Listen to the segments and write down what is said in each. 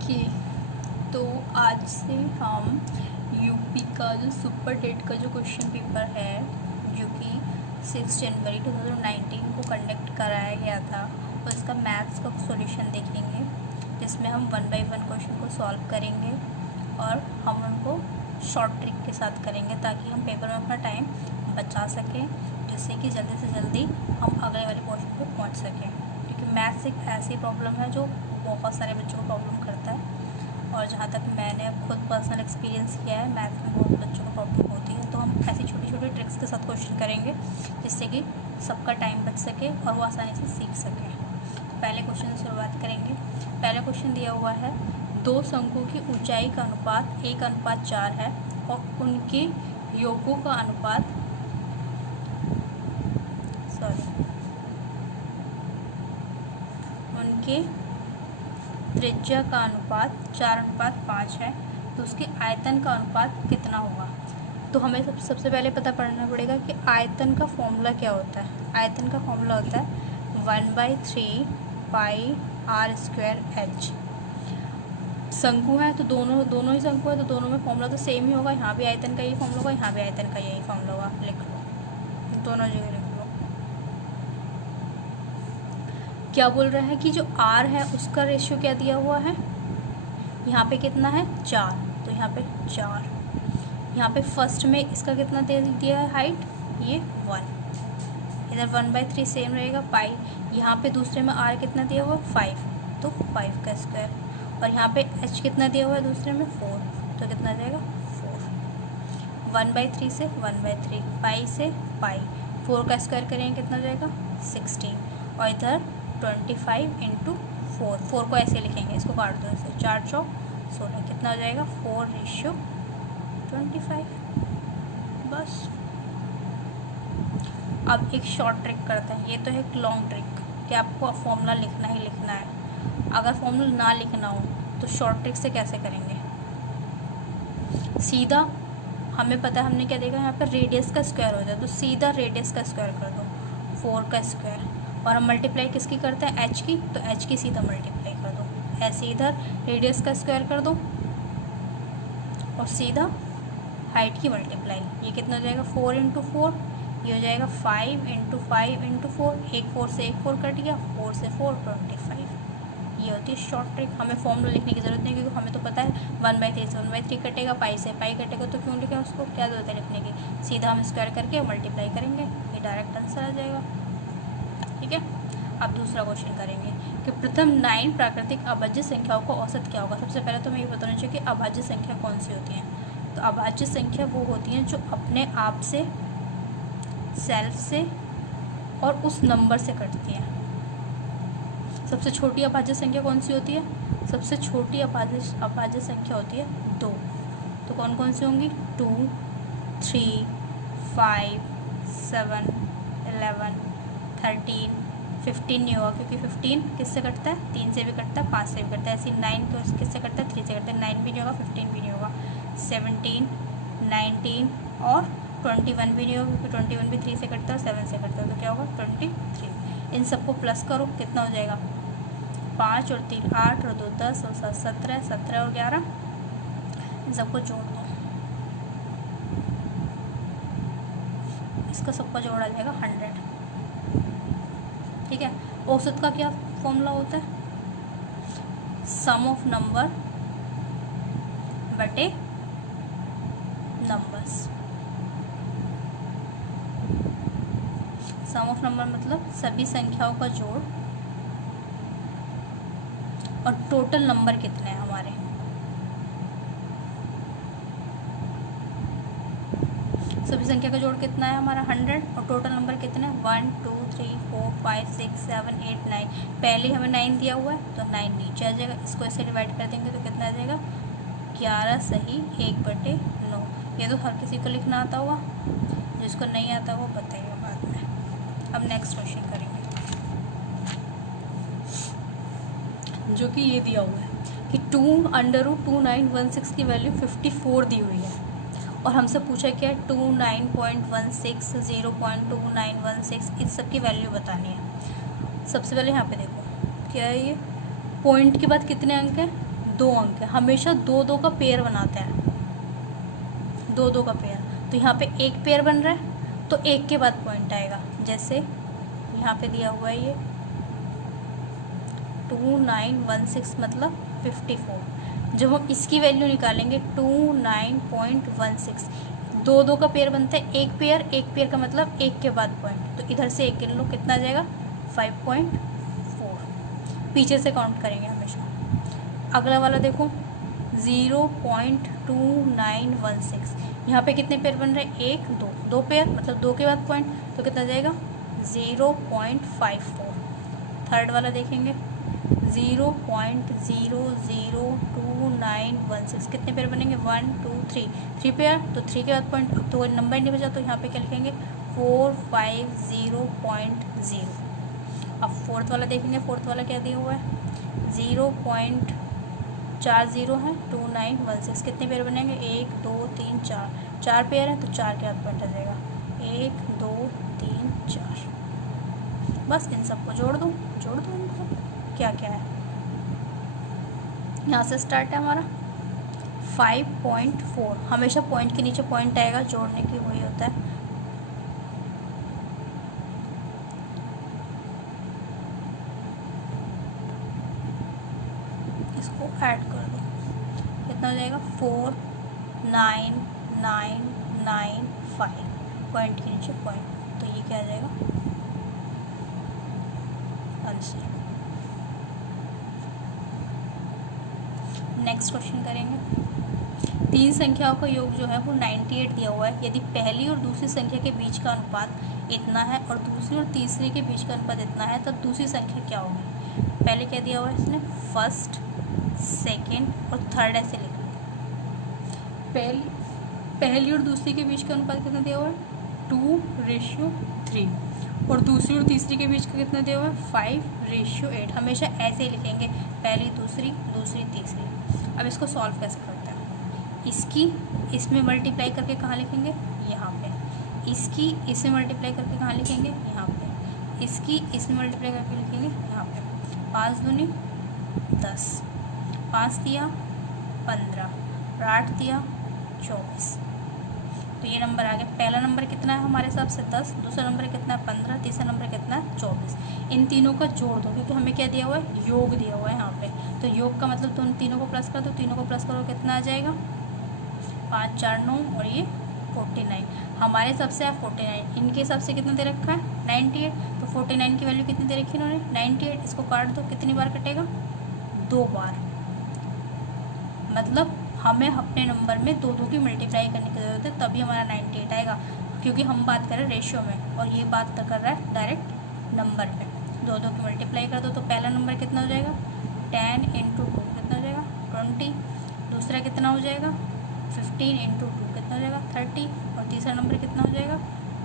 Okay, तो आज से हम यूपी का जो सुपर टेट का जो क्वेश्चन पेपर है, जो कि 6 जनवरी 2019 को कंडक्ट कराया गया था, उसका मैथ्स का सॉल्यूशन देखेंगे, जिसमें हम 1 बाय 1 क्वेश्चन को सॉल्व करेंगे और हम उनको शॉर्ट ट्रिक के साथ करेंगे ताकि हम पेपर में अपना टाइम बचा सकें, जिससे कि जल्दी से जल्दी हम अगले वाले पोर्शन पर पहुंच सकें। क्योंकि मैथ्स एक ऐसी प्रॉब्लम है जो बहुत सारे बच्चों को प्रॉब्लम करता है, और जहाँ तक मैंने खुद पर्सनल एक्सपीरियंस किया है, मैथ्स में बहुत बच्चों को प्रॉब्लम होती है। तो हम ऐसी छोटी छोटी ट्रिक्स के साथ क्वेश्चन करेंगे जिससे कि सबका टाइम बच सके और वो आसानी से सीख सकें। पहले क्वेश्चन से शुरुआत करेंगे। पहला क्वेश्चन दिया हुआ है, दो शंकुओं की ऊंचाई का अनुपात 1:4 है और उनके योगों का अनुपात उनके त्रिज्या का अनुपात 4:5 है, तो उसके आयतन का अनुपात कितना होगा। तो हमें सबसे पहले पता पढ़ना पड़ेगा कि आयतन का फॉर्मूला क्या होता है। आयतन का फॉर्मूला होता है 1/3 पाई r² h। शंकु है तो दोनों ही शंकु है, तो दोनों में फॉर्मूला तो सेम ही होगा। यहाँ भी आयतन का यही फॉर्मूला होगा, यहाँ भी आयतन का यही फॉर्मूला होगा। लिख लो, दोनों जगह लिख लो। क्या बोल रहा है कि जो r है उसका रेशियो क्या दिया हुआ है, यहाँ पे कितना है 4, तो यहाँ पे 4। यहाँ पे फर्स्ट में इसका कितना दे दिया है हाइट, ये 1। इधर 1/3 सेम रहेगा पाई। यहाँ पे दूसरे में r कितना दिया हुआ है 5, तो 5 का स्क्वायर। और यहाँ पे h कितना दिया हुआ है दूसरे में 4, तो कितना जाएगा 4। 1/3 से 1/3, पाई से पाई, 4 का स्क्वायर करेंगे कितना जाएगा 16। और इधर 25 × 4 को ऐसे लिखेंगे, इसको काट दो ऐसे, 4 चौक 16, कितना हो जाएगा 4:25। बस। अब एक शॉर्ट ट्रिक करते हैं। ये तो है एक लॉन्ग ट्रिक कि आपको फॉर्मूला लिखना ही लिखना है। अगर फॉर्मूला ना लिखना हो तो शॉर्ट ट्रिक से कैसे करेंगे। सीधा हमें पता है, हमने क्या देखा यहाँ पर रेडियस का स्क्वायर हो जाए, तो सीधा रेडियस का स्क्वायर कर दो 4 का स्क्वायर। और हम मल्टीप्लाई किसकी करते हैं h की, तो h की सीधा मल्टीप्लाई कर दो। ऐसे इधर रेडियस का स्क्वायर कर दो और सीधा हाइट की मल्टीप्लाई। ये कितना हो जाएगा 4 × 4, ये हो जाएगा 5 × 5 × 4। एक 4 से एक 4 कट गया, 4 से 4 25। ये होती है शॉर्ट ट्रिक। हमें फॉर्मूला लिखने की ज़रूरत नहीं, क्योंकि हमें तो पता है 1/3 से 1/3 कटेगा, पाई से पाई कटेगा, तो क्यों लिखें उसको, क्या ज़रूरत है लिखने की। सीधा हम स्क्वायर करके मल्टीप्लाई करेंगे, ये डायरेक्ट आंसर आ जाएगा। ठीक है। अब दूसरा क्वेश्चन करेंगे कि प्रथम 9 प्राकृतिक अभाज्य संख्याओं का औसत क्या होगा। सबसे पहले तो मैं ये बताना चाहिए कि अभाज्य संख्या कौन सी होती हैं। तो अभाज्य संख्या वो होती हैं जो अपने आप से, सेल्फ से और उस नंबर से कटती हैं। सबसे छोटी अभाज्य संख्या कौन सी होती है, सबसे छोटी अभाज्य संख्या होती है 2। तो कौन कौन सी होंगी, 2, 3, 5, 7, 11, 13, 15 नहीं होगा, क्योंकि 15 किससे कटता है, 3 से भी कटता है, 5 से भी कटता है। ऐसी 9 किससे कटता है, 3 से कटता है। 9 भी नहीं होगा, 15 भी नहीं होगा। 17, 19 और 21 भी नहीं होगा, क्योंकि 21 भी 3 से कटता है और 7 से कटता है, तो क्या होगा 23। इन सबको प्लस करो, कितना हो जाएगा 5 और 3 8 और 2 10 और 7 17, 17 और 11, इन सबको जोड़ दो, इसका सबका जोड़ा जाएगा 100। ठीक है। औसत का क्या फॉर्मूला होता है, सम ऑफ नंबर बटे नंबर्स। सम ऑफ नंबर मतलब सभी संख्याओं का जोड़, और टोटल नंबर कितने हैं हमारे। सभी संख्या का जोड़ कितना है हमारा 100, और टोटल नंबर कितने हैं 1 2 3 4 5 6 7 8 9। पहले हमें 9 दिया हुआ है, तो 9 नीचे आ जाएगा। इसको ऐसे डिवाइड कर देंगे तो कितना आ जाएगा 11 सही 1/9। ये तो हर किसी को लिखना आता होगा, जिसको नहीं आता वो बताइएगा बाद में। अब नेक्स्ट क्वेश्चन करेंगे, जो कि ये दिया हुआ है कि 2√2916 की वैल्यू 54 दी हुई है, और हमसे पूछा क्या है 29.16 0.2916 इस सब की वैल्यू बतानी है। सबसे पहले यहाँ पे देखो क्या है, ये पॉइंट के बाद कितने अंक हैं 2 अंक है, हमेशा 2 का पेयर बनाते हैं, 2 का पेयर। तो यहाँ पे एक पेयर बन रहा है तो एक के बाद पॉइंट आएगा। जैसे यहाँ पे दिया हुआ है ये 2916 मतलब 54। जब हम इसकी वैल्यू निकालेंगे 29.16, 2 का पेयर बनता है, एक पेयर का मतलब एक के बाद पॉइंट, तो इधर से एक गिन लो, कितना आ जाएगा 5.4। पीछे से काउंट करेंगे हमेशा। अगला वाला देखो 0.2916, यहाँ पे कितने पेयर बन रहे हैं, 1 2 पेयर मतलब 2 के बाद पॉइंट, तो कितना जाएगा 0.54। थर्ड वाला देखेंगे 0.002916, कितने पेयर बनेंगे 1 2 3 पेयर, तो 3 के बाद पॉइंट। अब तो नंबर नहीं बचा, तो यहाँ पे क्या लिखेंगे 450.0। अब फोर्थ वाला देखेंगे, फोर्थ वाला क्या दिया हुआ है 0.40 है 2916, कितने पेयर बनेंगे 1 2 3 4 पेयर है, तो 4 के बाद पॉइंट आ जाएगा 1 2 3 4। बस इन सबको जोड़ दो इनको, क्या क्या है। यहाँ से स्टार्ट है हमारा 5.4, हमेशा पॉइंट के नीचे पॉइंट आएगा, जोड़ने के वही होता है। इसको ऐड कर दो, कितना हो जाएगा 49995, पॉइंट के नीचे पॉइंट, तो ये क्या आ जाएगा आंसर। नेक्स्ट क्वेश्चन करेंगे। 3 संख्याओं का योग जो है वो 98 दिया हुआ है। यदि पहली और दूसरी संख्या के बीच का अनुपात इतना है और दूसरी और तीसरी के बीच का अनुपात इतना है, तब दूसरी संख्या क्या होगी। पहले क्या दिया हुआ है इसने, फर्स्ट सेकेंड और थर्ड ऐसे लिखा है। पहली और दूसरी के बीच का अनुपात कितना दिया हुआ है 2:3, और दूसरी और तीसरी के बीच का कितना दिया हुआ है 5:8। हमेशा ऐसे ही लिखेंगे, पहली दूसरी तीसरी। अब इसको सॉल्व कैसे करते हैं, इसमें मल्टीप्लाई करके कहाँ लिखेंगे, यहाँ पे। इसमें मल्टीप्लाई करके कहाँ लिखेंगे, यहाँ पे। इसमें मल्टीप्लाई करके लिखेंगे यहाँ पे। 5 दूनी 10, 5 दिया 15 और 8 दिया 24, तो ये नंबर आ गया। पहला नंबर कितना है हमारे हिसाब से 10, दूसरा नंबर कितना है 15, तीसरा नंबर कितना है 24। इन तीनों का जोड़ दो, क्योंकि हमें क्या दिया हुआ है, योग दिया हुआ है यहाँ पे। तो योग का मतलब तुम तीनों को प्लस कर दो, तीनों को प्लस करो कितना आ जाएगा 5 4 9 और ये 49। हमारे हिसाब से है 49, इनके हिसाब से कितना दे रखा है 98, तो 49 की वैल्यू कितनी दे रखी है इन्होंने 98। इसको काट दो, कितनी बार कटेगा 2 बार, मतलब हमें अपने नंबर में 2 की मल्टीप्लाई करने की ज़रूरत है, तभी हमारा 98 आएगा। क्योंकि हम बात कर रहे हैं रेशियो में और ये बात कर रहा है डायरेक्ट नंबर में। 2 की मल्टीप्लाई कर दो तो पहला नंबर कितना हो जाएगा 10 × 2 कितना हो जाएगा 20, दूसरा कितना हो जाएगा 15 × 2 कितना हो जाएगा 30, और तीसरा नंबर कितना हो जाएगा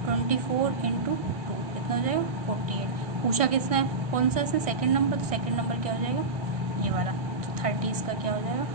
24 × 2 कितना हो जाएगा 48। पूछा किसने, कौन सा इसने सेकंड नंबर, तो सेकंड नंबर क्या हो जाएगा ये वाला, तो 30 इसका क्या हो जाएगा